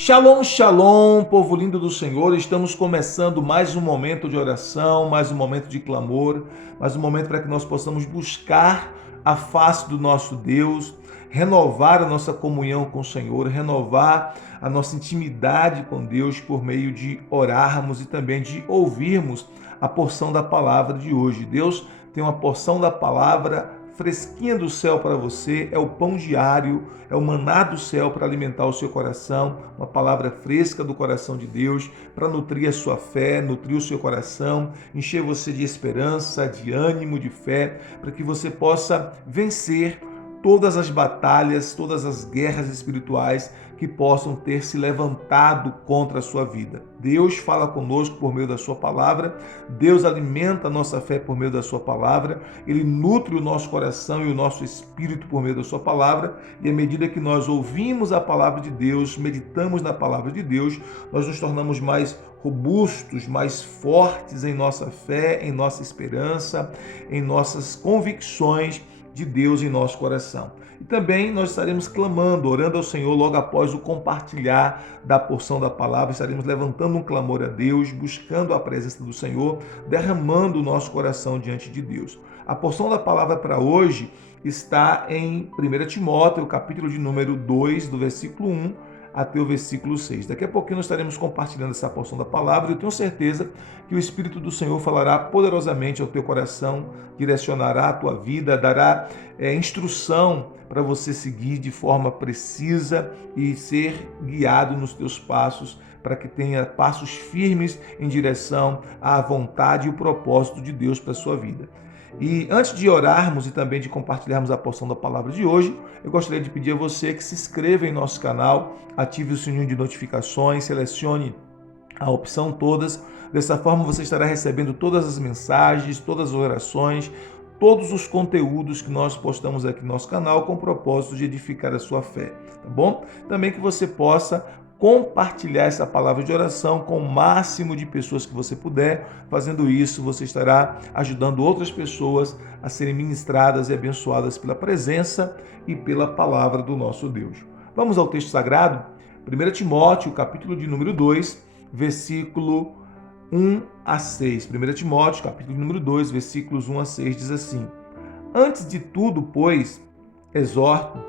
Shalom, shalom, povo lindo do Senhor. Estamos começando mais um momento de oração, mais um momento de clamor, mais um momento para que nós possamos buscar a face do nosso Deus, renovar a nossa comunhão com o Senhor, renovar a nossa intimidade com Deus por meio de orarmos e também de ouvirmos a porção da palavra de hoje. Deus tem uma porção da palavra fresquinha do céu para você, é o pão diário, é o maná do céu para alimentar o seu coração, uma palavra fresca do coração de Deus para nutrir a sua fé, nutrir o seu coração, encher você de esperança, de ânimo, de fé, para que você possa vencer todas as batalhas, todas as guerras espirituais que possam ter se levantado contra a sua vida. Deus fala conosco por meio da sua palavra, Deus alimenta a nossa fé por meio da sua palavra, Ele nutre o nosso coração e o nosso espírito por meio da sua palavra, e à medida que nós ouvimos a palavra de Deus, meditamos na palavra de Deus, nós nos tornamos mais robustos, mais fortes em nossa fé, em nossa esperança, em nossas convicções de Deus em nosso coração. E também nós estaremos clamando, orando ao Senhor logo após o compartilhar da porção da palavra, estaremos levantando um clamor a Deus, buscando a presença do Senhor, derramando o nosso coração diante de Deus. A porção da palavra para hoje está em 1 Timóteo, capítulo de número 2, do versículo 1 até o versículo 6. Daqui a pouquinho nós estaremos compartilhando essa porção da palavra e eu tenho certeza que o Espírito do Senhor falará poderosamente ao teu coração, direcionará a tua vida, dará instrução para você seguir de forma precisa e ser guiado nos teus passos, para que tenha passos firmes em direção à vontade e o propósito de Deus para a sua vida. E antes de orarmos e também de compartilharmos a porção da palavra de hoje, eu gostaria de pedir a você que se inscreva em nosso canal, ative o sininho de notificações, selecione a opção todas. Dessa forma você estará recebendo todas as mensagens, todas as orações, todos os conteúdos que nós postamos aqui no nosso canal com o propósito de edificar a sua fé, tá bom? Também que você possa compartilhar essa palavra de oração com o máximo de pessoas que você puder. Fazendo isso, você estará ajudando outras pessoas a serem ministradas e abençoadas pela presença e pela palavra do nosso Deus. Vamos ao texto sagrado? 1 Timóteo, capítulo de número 2, versículo 1 a 6. 1 Timóteo, capítulo de número 2, versículos 1 a 6, diz assim: Antes de tudo, pois, exorto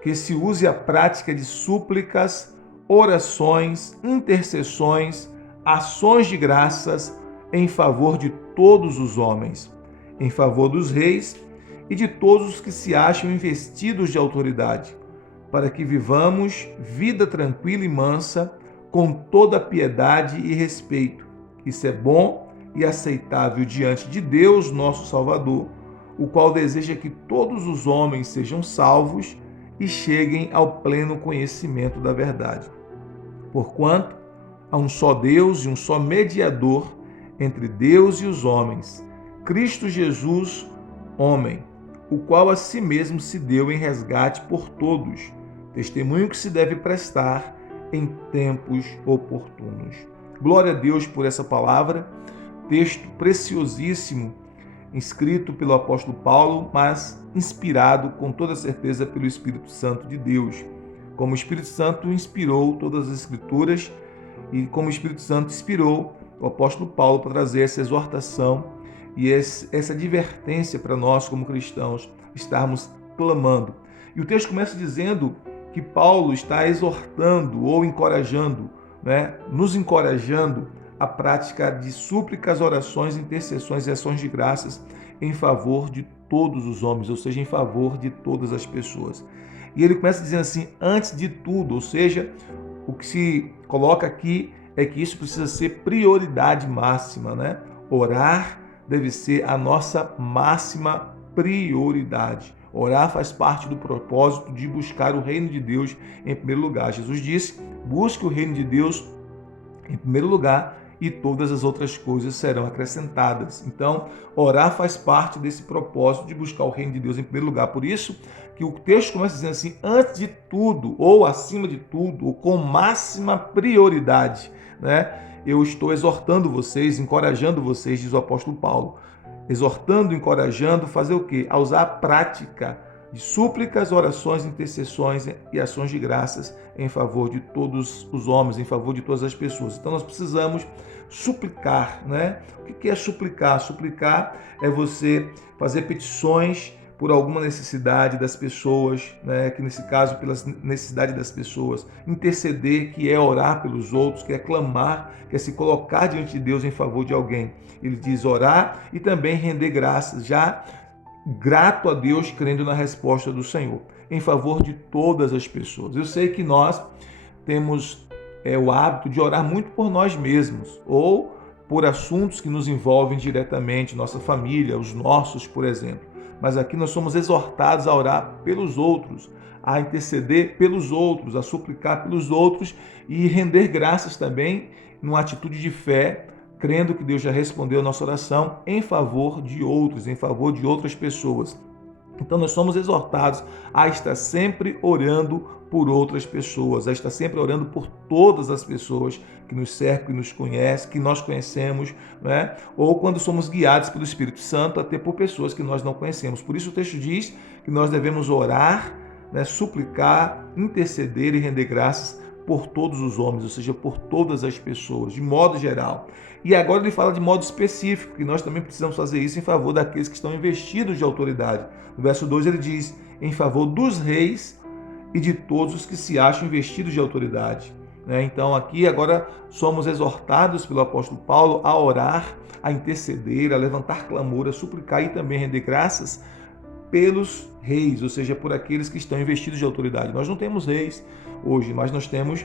que se use a prática de súplicas, orações, intercessões, ações de graças em favor de todos os homens, em favor dos reis e de todos os que se acham investidos de autoridade, para que vivamos vida tranquila e mansa, com toda piedade e respeito. Isso é bom e aceitável diante de Deus, nosso Salvador, o qual deseja que todos os homens sejam salvos e cheguem ao pleno conhecimento da verdade. Porquanto há um só Deus e um só mediador entre Deus e os homens, Cristo Jesus, homem, o qual a si mesmo se deu em resgate por todos, testemunho que se deve prestar em tempos oportunos. Glória a Deus por essa palavra, texto preciosíssimo, escrito pelo apóstolo Paulo, mas inspirado com toda certeza pelo Espírito Santo de Deus. Como o Espírito Santo inspirou todas as Escrituras e como o Espírito Santo inspirou o apóstolo Paulo para trazer essa exortação e essa advertência para nós como cristãos estarmos clamando. E o texto começa dizendo que Paulo está exortando ou encorajando, nos encorajando a prática de súplicas, orações, intercessões e ações de graças em favor de todos os homens, ou seja, em favor de todas as pessoas. E ele começa dizendo assim, antes de tudo, ou seja, o que se coloca aqui é que isso precisa ser prioridade máxima, Orar deve ser a nossa máxima prioridade. Orar faz parte do propósito de buscar o reino de Deus em primeiro lugar. Jesus disse, busque o reino de Deus em primeiro lugar e todas as outras coisas serão acrescentadas. Então, orar faz parte desse propósito de buscar o reino de Deus em primeiro lugar. Por isso que o texto começa dizendo assim, antes de tudo, ou acima de tudo, ou com máxima prioridade, Eu estou exortando vocês, encorajando vocês, diz o apóstolo Paulo. Exortando, encorajando, fazer o quê? A usar a prática de súplicas, orações, intercessões e ações de graças em favor de todos os homens, em favor de todas as pessoas. Então nós precisamos suplicar, né? O que é suplicar? Suplicar é você fazer petições por alguma necessidade das pessoas, né? Que nesse caso pela necessidade das pessoas, interceder, que é orar pelos outros, que é clamar, que é se colocar diante de Deus em favor de alguém. Ele diz orar e também render graças, já grato a Deus, crendo na resposta do Senhor, em favor de todas as pessoas. Eu sei que nós temos o hábito de orar muito por nós mesmos, ou por assuntos que nos envolvem diretamente, nossa família, os nossos, por exemplo. Mas aqui nós somos exortados a orar pelos outros, a interceder pelos outros, a suplicar pelos outros e render graças também numa atitude de fé, crendo que Deus já respondeu a nossa oração em favor de outros, em favor de outras pessoas. Então nós somos exortados a estar sempre orando por outras pessoas, a estar sempre orando por todas as pessoas que nos cercam, que nos conhecem, que nós conhecemos, né? Ou quando somos guiados pelo Espírito Santo, até por pessoas que nós não conhecemos. Por isso o texto diz que nós devemos orar, né? Suplicar, interceder e render graças por todos os homens, ou seja, por todas as pessoas, de modo geral. E agora ele fala de modo específico, que nós também precisamos fazer isso em favor daqueles que estão investidos de autoridade. No verso 2 ele diz, em favor dos reis e de todos os que se acham investidos de autoridade. Então aqui agora somos exortados pelo apóstolo Paulo a orar, a interceder, a levantar clamor, a suplicar e também render graças pelos reis, ou seja, por aqueles que estão investidos de autoridade. Nós não temos reis hoje, mas nós temos,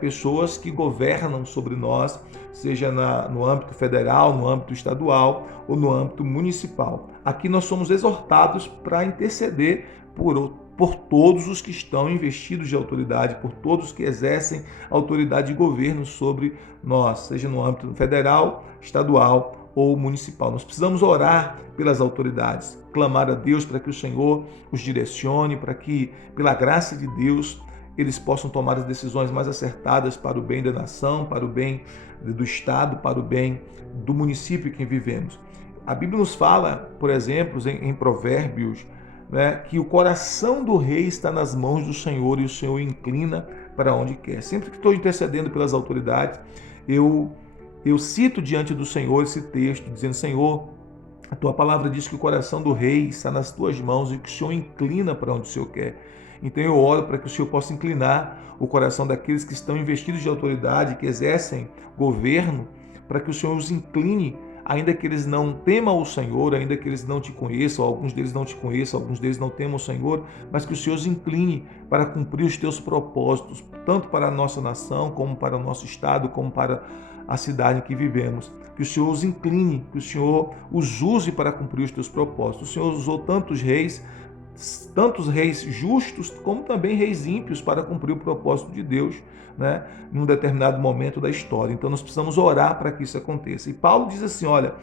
pessoas que governam sobre nós, seja no âmbito federal, no âmbito estadual ou no âmbito municipal. Aqui nós somos exortados para interceder por todos os que estão investidos de autoridade, por todos que exercem autoridade de governo sobre nós, seja no âmbito federal, estadual ou municipal. Nós precisamos orar pelas autoridades, clamar a Deus para que o Senhor os direcione, para que, pela graça de Deus, eles possam tomar as decisões mais acertadas para o bem da nação, para o bem do Estado, para o bem do município em que vivemos. A Bíblia nos fala, por exemplo, em Provérbios, que o coração do rei está nas mãos do Senhor e o Senhor inclina para onde quer. Sempre que estou intercedendo pelas autoridades, eu cito diante do Senhor esse texto, dizendo, Senhor, a tua palavra diz que o coração do rei está nas tuas mãos e que o Senhor inclina para onde o Senhor quer. Então eu oro para que o Senhor possa inclinar o coração daqueles que estão investidos de autoridade, que exercem governo, para que o Senhor os incline, ainda que eles não temam o Senhor, ainda que eles não te conheçam, alguns deles não te conheçam, alguns deles não temam o Senhor, mas que o Senhor os incline para cumprir os teus propósitos, tanto para a nossa nação, como para o nosso estado, como para a cidade em que vivemos. Que o Senhor os incline, que o Senhor os use para cumprir os teus propósitos. O Senhor usou tantos reis justos, como também reis ímpios para cumprir o propósito de Deus, num determinado momento da história. Então nós precisamos orar para que isso aconteça. E Paulo diz assim, olha,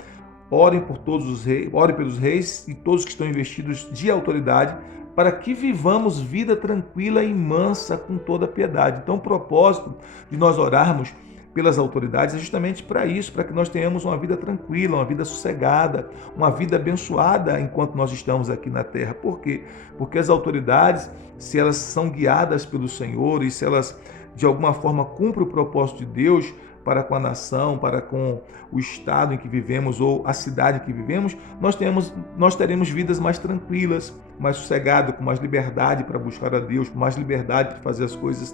orem por todos os reis, orem pelos reis e todos que estão investidos de autoridade, para que vivamos vida tranquila e mansa com toda piedade. Então o propósito de nós orarmos pelas autoridades é justamente para isso, para que nós tenhamos uma vida tranquila, uma vida sossegada, uma vida abençoada enquanto nós estamos aqui na terra. Por quê? Porque as autoridades, se elas são guiadas pelo Senhor e se elas de alguma forma cumprem o propósito de Deus para com a nação, para com o estado em que vivemos ou a cidade em que vivemos, nós teremos vidas mais tranquilas, mais sossegadas, com mais liberdade para buscar a Deus, com mais liberdade para fazer as coisas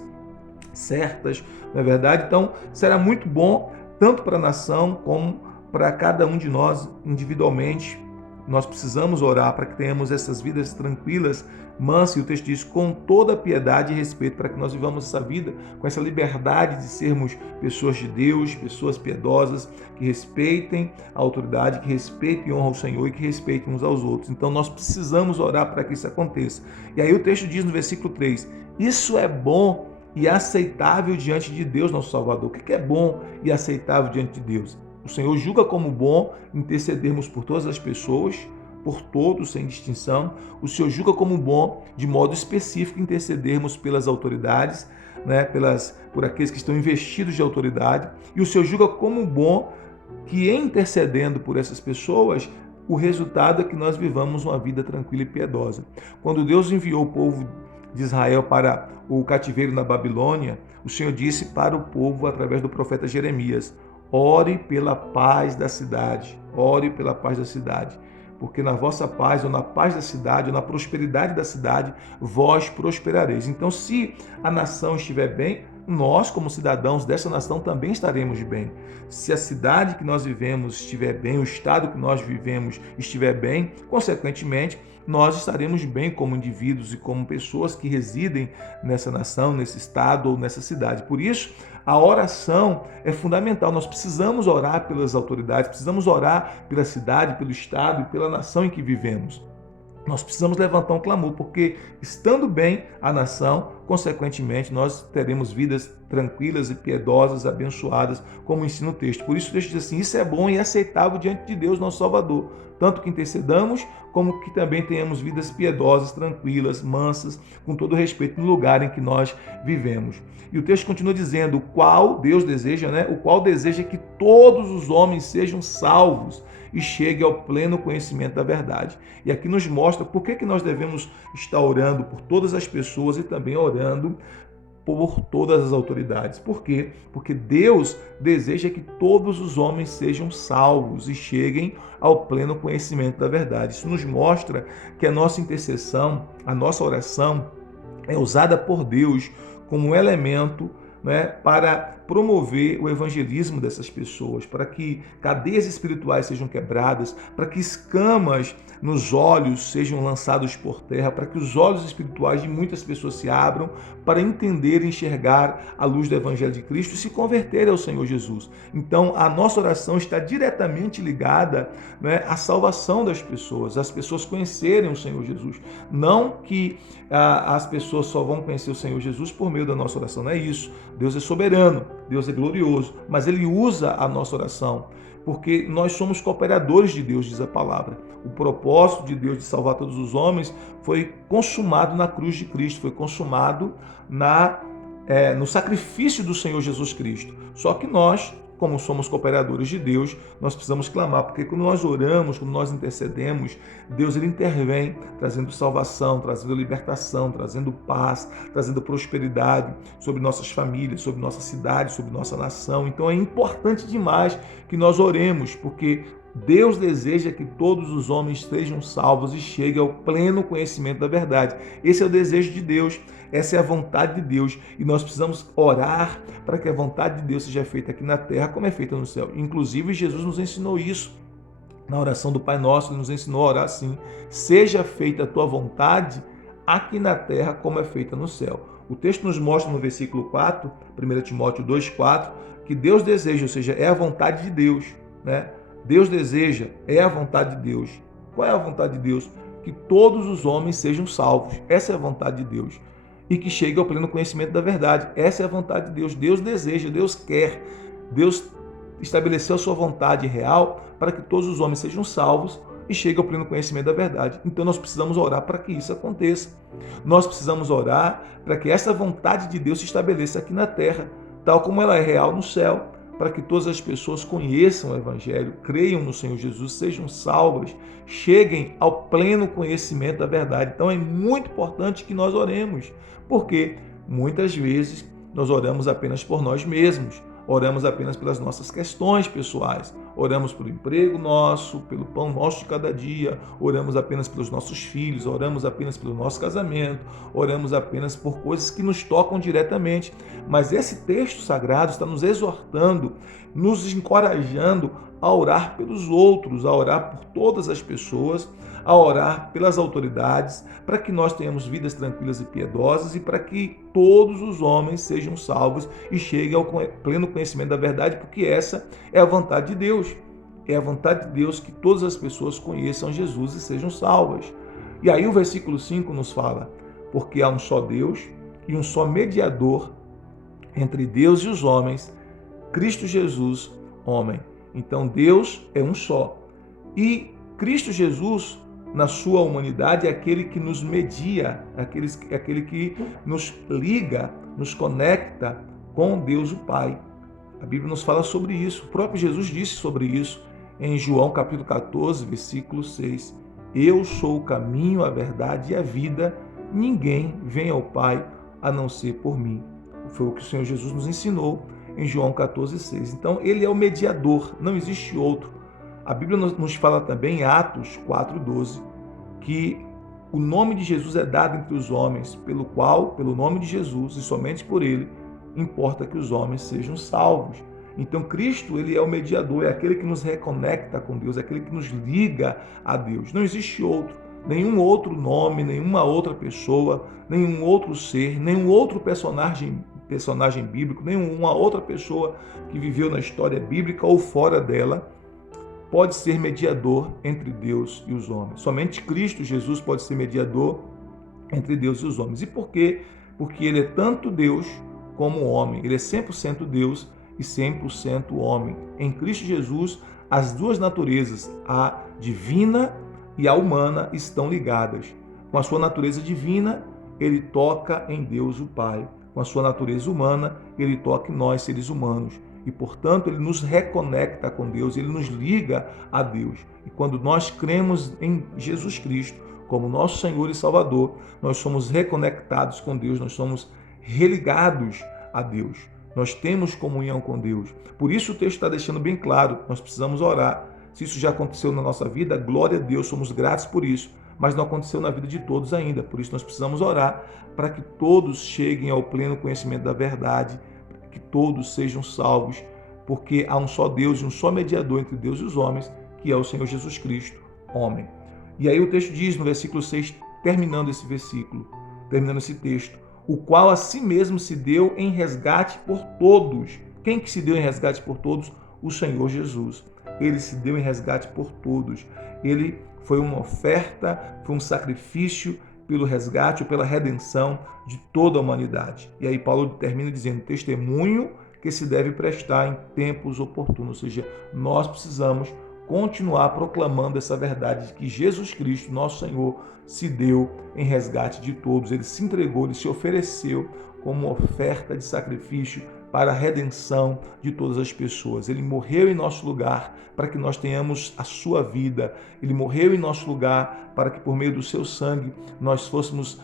certas, não é verdade? Então, será muito bom, tanto para a nação como para cada um de nós individualmente. Nós precisamos orar para que tenhamos essas vidas tranquilas, mansas, e o texto diz, com toda piedade e respeito, para que nós vivamos essa vida com essa liberdade de sermos pessoas de Deus, pessoas piedosas, que respeitem a autoridade, que respeitem e honram o Senhor e que respeitem uns aos outros. Então, nós precisamos orar para que isso aconteça. E aí o texto diz no versículo 3, isso é bom e aceitável diante de Deus, nosso Salvador. O que é bom e aceitável diante de Deus? O Senhor julga como bom intercedermos por todas as pessoas, por todos, sem distinção. O Senhor julga como bom, de modo específico, intercedermos pelas autoridades, por aqueles que estão investidos de autoridade. E o Senhor julga como bom que, em intercedendo por essas pessoas, o resultado é que nós vivamos uma vida tranquila e piedosa. Quando Deus enviou o povo de Israel para o cativeiro na Babilônia, o Senhor disse para o povo, através do profeta Jeremias: ore pela paz da cidade, ore pela paz da cidade, porque na vossa paz, ou na paz da cidade, ou na prosperidade da cidade, vós prosperareis. Então, se a nação estiver bem, nós, como cidadãos dessa nação, também estaremos bem. Se a cidade que nós vivemos estiver bem, o estado que nós vivemos estiver bem, consequentemente, nós estaremos bem como indivíduos e como pessoas que residem nessa nação, nesse estado ou nessa cidade. Por isso, a oração é fundamental. Nós precisamos orar pelas autoridades, precisamos orar pela cidade, pelo estado e pela nação em que vivemos. Nós precisamos levantar um clamor, porque estando bem a nação, consequentemente, nós teremos vidas tranquilas e piedosas, abençoadas, como ensina o texto. Por isso o texto diz assim: isso é bom e aceitável diante de Deus, nosso Salvador, tanto que intercedamos, como que também tenhamos vidas piedosas, tranquilas, mansas, com todo respeito no lugar em que nós vivemos. E o texto continua dizendo: o qual Deus deseja, o qual deseja que todos os homens sejam salvos e chegue ao pleno conhecimento da verdade. E aqui nos mostra por que nós devemos estar orando por todas as pessoas e também orando por todas as autoridades. Por quê? Porque Deus deseja que todos os homens sejam salvos e cheguem ao pleno conhecimento da verdade. Isso nos mostra que a nossa intercessão, a nossa oração é usada por Deus como um elemento para promover o evangelismo dessas pessoas, para que cadeias espirituais sejam quebradas, para que escamas nos olhos sejam lançados por terra, para que os olhos espirituais de muitas pessoas se abram para entender e enxergar a luz do Evangelho de Cristo e se converterem ao Senhor Jesus. Então, a nossa oração está diretamente ligada à salvação das pessoas, as pessoas conhecerem o Senhor Jesus. Não que as pessoas só vão conhecer o Senhor Jesus por meio da nossa oração, não é isso. Deus é soberano, Deus é glorioso, mas Ele usa a nossa oração, porque nós somos cooperadores de Deus, diz a palavra. O propósito de Deus de salvar todos os homens foi consumado na cruz de Cristo, foi consumado no sacrifício do Senhor Jesus Cristo. Só que nós, como somos cooperadores de Deus, nós precisamos clamar, porque quando nós oramos, quando nós intercedemos, Deus ele intervém, trazendo salvação, trazendo libertação, trazendo paz, trazendo prosperidade sobre nossas famílias, sobre nossa cidade, sobre nossa nação. Então é importante demais que nós oremos, porque Deus deseja que todos os homens sejam salvos e cheguem ao pleno conhecimento da verdade. Esse é o desejo de Deus, essa é a vontade de Deus, e nós precisamos orar para que a vontade de Deus seja feita aqui na terra como é feita no céu. Inclusive, Jesus nos ensinou isso. Na oração do Pai Nosso, Ele nos ensinou a orar assim: seja feita a tua vontade aqui na terra como é feita no céu. O texto nos mostra no versículo 4, 1 Timóteo 2,4, que Deus deseja, ou seja, é a vontade de Deus, Deus deseja, é a vontade de Deus. Qual é a vontade de Deus? Que todos os homens sejam salvos. Essa é a vontade de Deus. E que chegue ao pleno conhecimento da verdade. Essa é a vontade de Deus. Deus deseja, Deus quer. Deus estabeleceu a sua vontade real para que todos os homens sejam salvos e cheguem ao pleno conhecimento da verdade. Então nós precisamos orar para que isso aconteça. Nós precisamos orar para que essa vontade de Deus se estabeleça aqui na terra, tal como ela é real no céu, para que todas as pessoas conheçam o Evangelho, creiam no Senhor Jesus, sejam salvas, cheguem ao pleno conhecimento da verdade. Então é muito importante que nós oremos, porque muitas vezes nós oramos apenas por nós mesmos, oramos apenas pelas nossas questões pessoais, oramos pelo emprego nosso, pelo pão nosso de cada dia, oramos apenas pelos nossos filhos, oramos apenas pelo nosso casamento, oramos apenas por coisas que nos tocam diretamente. Mas esse texto sagrado está nos exortando, nos encorajando a orar pelos outros, a orar por todas as pessoas, a orar pelas autoridades, para que nós tenhamos vidas tranquilas e piedosas e para que todos os homens sejam salvos e cheguem ao pleno conhecimento da verdade, porque essa é a vontade de Deus. É a vontade de Deus que todas as pessoas conheçam Jesus e sejam salvas. E aí o versículo 5 nos fala: porque há um só Deus e um só mediador entre Deus e os homens, Cristo Jesus, homem. Então Deus é um só. E Cristo Jesus, na sua humanidade, é aquele que nos media, aquele que nos liga, nos conecta com Deus o Pai. A Bíblia nos fala sobre isso. O próprio Jesus disse sobre isso. em João capítulo 14, versículo 6. Eu sou o caminho, a verdade e a vida. Ninguém vem ao Pai a não ser por mim. Foi o que o Senhor Jesus nos ensinou em João 14, 6. Então, ele é o mediador, não existe outro. A Bíblia nos fala também em Atos 4, 12, que o nome de Jesus é dado entre os homens, pelo nome de Jesus e somente por ele, importa que os homens sejam salvos. Então Cristo, ele é o mediador, é aquele que nos reconecta com Deus, é aquele que nos liga a Deus. Não existe outro, nenhum outro nome, nenhuma outra pessoa, nenhum outro ser, nenhum outro personagem bíblico, nenhuma outra pessoa que viveu na história bíblica ou fora dela pode ser mediador entre Deus e os homens. Somente Cristo Jesus pode ser mediador entre Deus e os homens. E por quê? Porque ele é tanto Deus como homem. Ele é 100% Deus e 100% homem. Em Cristo Jesus, as duas naturezas, a divina e a humana, estão ligadas. Com a sua natureza divina, ele toca em Deus o Pai. Com a sua natureza humana, ele toca em nós, seres humanos. E, portanto, ele nos reconecta com Deus, ele nos liga a Deus. E quando nós cremos em Jesus Cristo como nosso Senhor e Salvador, nós somos reconectados com Deus, nós somos religados a Deus. Nós temos comunhão com Deus. Por isso o texto está deixando bem claro, nós precisamos orar. Se isso já aconteceu na nossa vida, glória a Deus, somos gratos por isso. Mas não aconteceu na vida de todos ainda. Por isso nós precisamos orar para que todos cheguem ao pleno conhecimento da verdade, que todos sejam salvos, porque há um só Deus e um só mediador entre Deus e os homens, que é o Senhor Jesus Cristo, homem. E aí o texto diz no versículo 6, terminando esse texto, o qual a si mesmo se deu em resgate por todos. Quem que se deu em resgate por todos? O Senhor Jesus. Ele se deu em resgate por todos. Ele foi uma oferta, foi um sacrifício pelo resgate ou pela redenção de toda a humanidade. E aí Paulo termina dizendo, testemunho que se deve prestar em tempos oportunos. Ou seja, nós precisamos continuar proclamando essa verdade de que Jesus Cristo, nosso Senhor, se deu em resgate de todos. Ele se entregou, ele se ofereceu como oferta de sacrifício para a redenção de todas as pessoas. Ele morreu em nosso lugar para que nós tenhamos a sua vida. Ele morreu em nosso lugar para que por meio do seu sangue nós fôssemos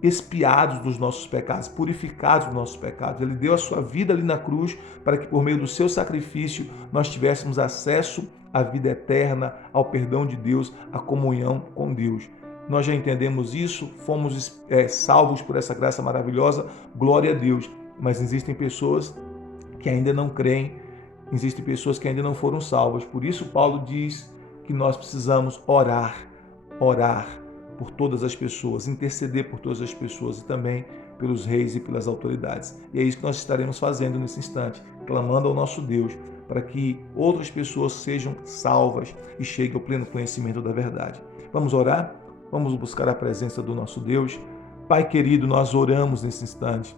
expiados dos nossos pecados, purificados dos nossos pecados. Ele deu a sua vida ali na cruz para que por meio do seu sacrifício nós tivéssemos acesso à vida eterna, ao perdão de Deus, à comunhão com Deus. Nós já entendemos isso, fomos salvos por essa graça maravilhosa, glória a Deus. Mas existem pessoas que ainda não creem, existem pessoas que ainda não foram salvas. Por isso Paulo diz que nós precisamos orar por todas as pessoas, interceder por todas as pessoas e também pelos reis e pelas autoridades. E é isso que nós estaremos fazendo nesse instante, clamando ao nosso Deus para que outras pessoas sejam salvas e cheguem ao pleno conhecimento da verdade. Vamos orar? Vamos buscar a presença do nosso Deus. Pai querido, nós oramos nesse instante.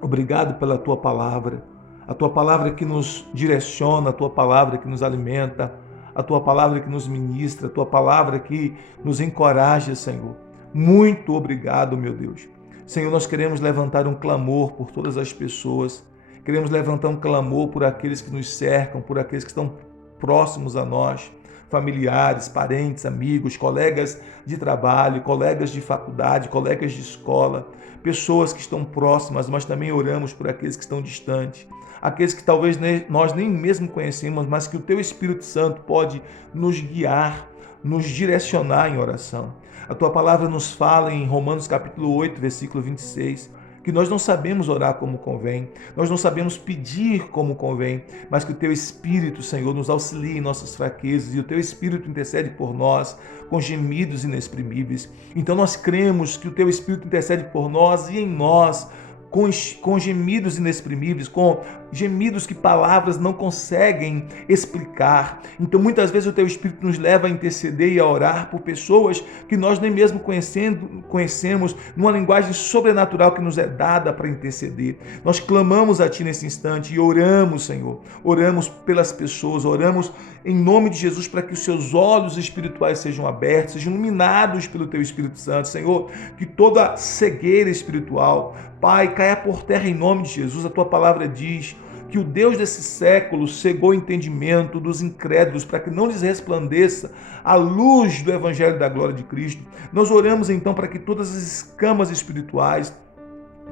Obrigado pela Tua palavra, a Tua palavra que nos direciona, a Tua palavra que nos alimenta, a Tua palavra que nos ministra, a Tua palavra que nos encoraja, Senhor. Muito obrigado, meu Deus. Senhor, nós queremos levantar um clamor por todas as pessoas, queremos levantar um clamor por aqueles que nos cercam, por aqueles que estão próximos a nós, familiares, parentes, amigos, colegas de trabalho, colegas de faculdade, colegas de escola, pessoas que estão próximas, mas também oramos por aqueles que estão distantes, aqueles que talvez nós nem mesmo conhecemos, mas que o Teu Espírito Santo pode nos guiar, nos direcionar em oração. A Tua palavra nos fala em Romanos capítulo 8, versículo 26, que nós não sabemos orar como convém, nós não sabemos pedir como convém, mas que o Teu Espírito, Senhor, nos auxilie em nossas fraquezas e o Teu Espírito intercede por nós com gemidos inexprimíveis. Então nós cremos que o Teu Espírito intercede por nós e em nós com gemidos inexprimíveis, com gemidos que palavras não conseguem explicar. Então muitas vezes o Teu Espírito nos leva a interceder e a orar por pessoas que nós nem mesmo conhecemos, numa linguagem sobrenatural que nos é dada para interceder. Nós clamamos a Ti nesse instante e oramos, Senhor, oramos pelas pessoas, oramos em nome de Jesus para que os seus olhos espirituais sejam abertos, sejam iluminados pelo Teu Espírito Santo, Senhor, que toda cegueira espiritual, Pai, caia por terra em nome de Jesus. A Tua palavra diz que o Deus desse século cegou o entendimento dos incrédulos para que não lhes resplandeça a luz do Evangelho da glória de Cristo. Nós oramos então para que todas as escamas espirituais,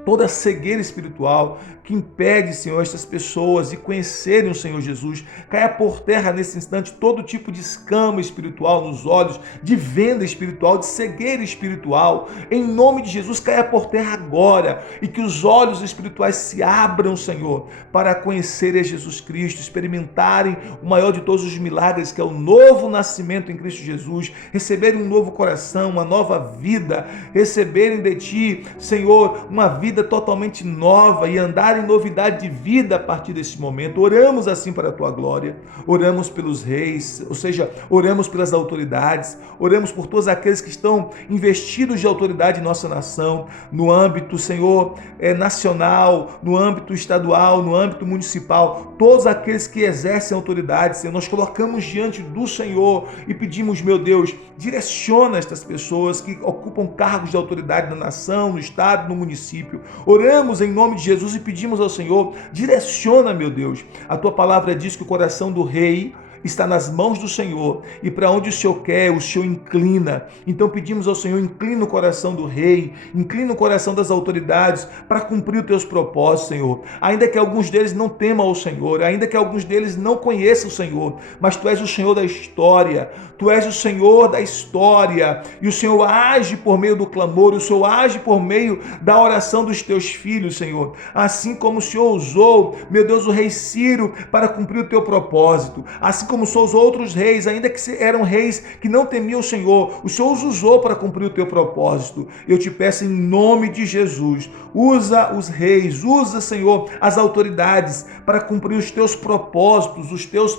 toda a cegueira espiritual que impede, Senhor, estas pessoas de conhecerem o Senhor Jesus, caia por terra nesse instante todo tipo de escama espiritual nos olhos, de venda espiritual, de cegueira espiritual, em nome de Jesus, caia por terra agora, e que os olhos espirituais se abram, Senhor, para conhecerem a Jesus Cristo, experimentarem o maior de todos os milagres, que é o novo nascimento em Cristo Jesus, receberem um novo coração, uma nova vida, receberem de Ti, Senhor, uma vida totalmente nova e andar em novidade de vida a partir desse momento. Oramos assim para a Tua glória, oramos pelos reis, ou seja, oramos pelas autoridades, oramos por todos aqueles que estão investidos de autoridade em nossa nação, no âmbito, Senhor, nacional, no âmbito estadual, no âmbito municipal, todos aqueles que exercem autoridade, Senhor, nós colocamos diante do Senhor e pedimos, meu Deus, direciona estas pessoas que ocupam cargos de autoridade na nação, no estado, no município. Oramos em nome de Jesus e pedimos ao Senhor, direciona, meu Deus. A Tua palavra diz que o coração do rei está nas mãos do Senhor, e para onde o Senhor quer, o Senhor inclina. Então pedimos ao Senhor, inclina o coração do rei, inclina o coração das autoridades para cumprir os Teus propósitos, Senhor. Ainda que alguns deles não temam ao Senhor, ainda que alguns deles não conheçam o Senhor, mas Tu és o Senhor da história, Tu és o Senhor da história, e o Senhor age por meio do clamor, o Senhor age por meio da oração dos Teus filhos, Senhor. Assim como o Senhor usou, meu Deus, o rei Ciro para cumprir o Teu propósito, assim como são os outros reis, ainda que eram reis que não temiam o Senhor os usou para cumprir o Teu propósito. Eu te peço em nome de Jesus, usa os reis, usa, Senhor, as autoridades para cumprir os Teus propósitos, os Teus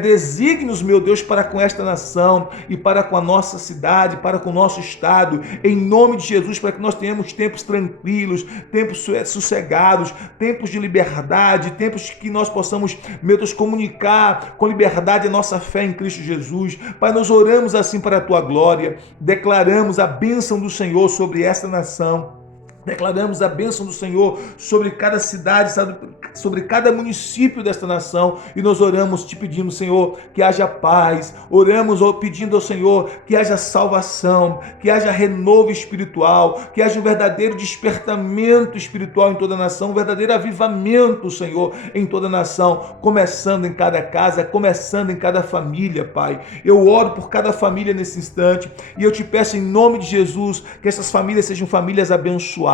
desígnios, meu Deus, para com esta nação e para com a nossa cidade, para com o nosso estado, em nome de Jesus, para que nós tenhamos tempos tranquilos, tempos sossegados, tempos de liberdade, tempos que nós possamos, meu Deus, comunicar com liberdade a nossa fé em Cristo Jesus. Pai, nós oramos assim para a Tua glória, declaramos a bênção do Senhor sobre esta nação, declaramos a bênção do Senhor sobre cada cidade, sobre cada município desta nação, e nós oramos te pedindo, Senhor, que haja paz, oramos pedindo ao Senhor que haja salvação, que haja renovo espiritual, que haja um verdadeiro despertamento espiritual em toda a nação, um verdadeiro avivamento, Senhor, em toda a nação, começando em cada casa, começando em cada família, Pai. Eu oro por cada família nesse instante, e eu te peço em nome de Jesus, que essas famílias sejam famílias abençoadas,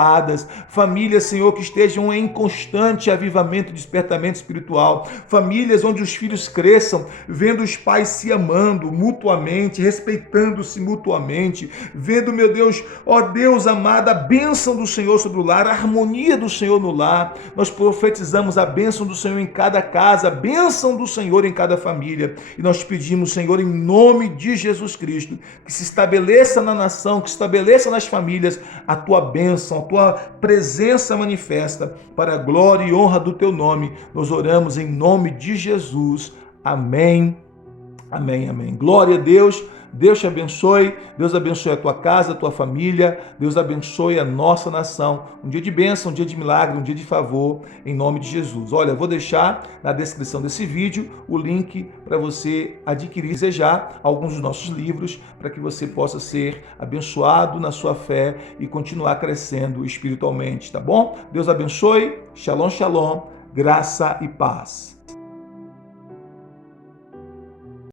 famílias, Senhor, que estejam em constante avivamento e despertamento espiritual, famílias onde os filhos cresçam, vendo os pais se amando mutuamente, respeitando-se mutuamente, vendo, meu Deus, ó Deus amado, a bênção do Senhor sobre o lar, a harmonia do Senhor no lar. Nós profetizamos a bênção do Senhor em cada casa, a bênção do Senhor em cada família, e nós pedimos, Senhor, em nome de Jesus Cristo, que se estabeleça na nação, que se estabeleça nas famílias a Tua bênção, a Tua presença manifesta, para a glória e honra do Teu nome. Nós oramos em nome de Jesus. Amém, amém, amém. Glória a Deus. Deus te abençoe, Deus abençoe a tua casa, a tua família, Deus abençoe a nossa nação. Um dia de bênção, um dia de milagre, um dia de favor, em nome de Jesus. Olha, eu vou deixar na descrição desse vídeo o link para você adquirir, desejar alguns dos nossos livros, para que você possa ser abençoado na sua fé e continuar crescendo espiritualmente, tá bom? Deus abençoe, shalom, shalom, graça e paz.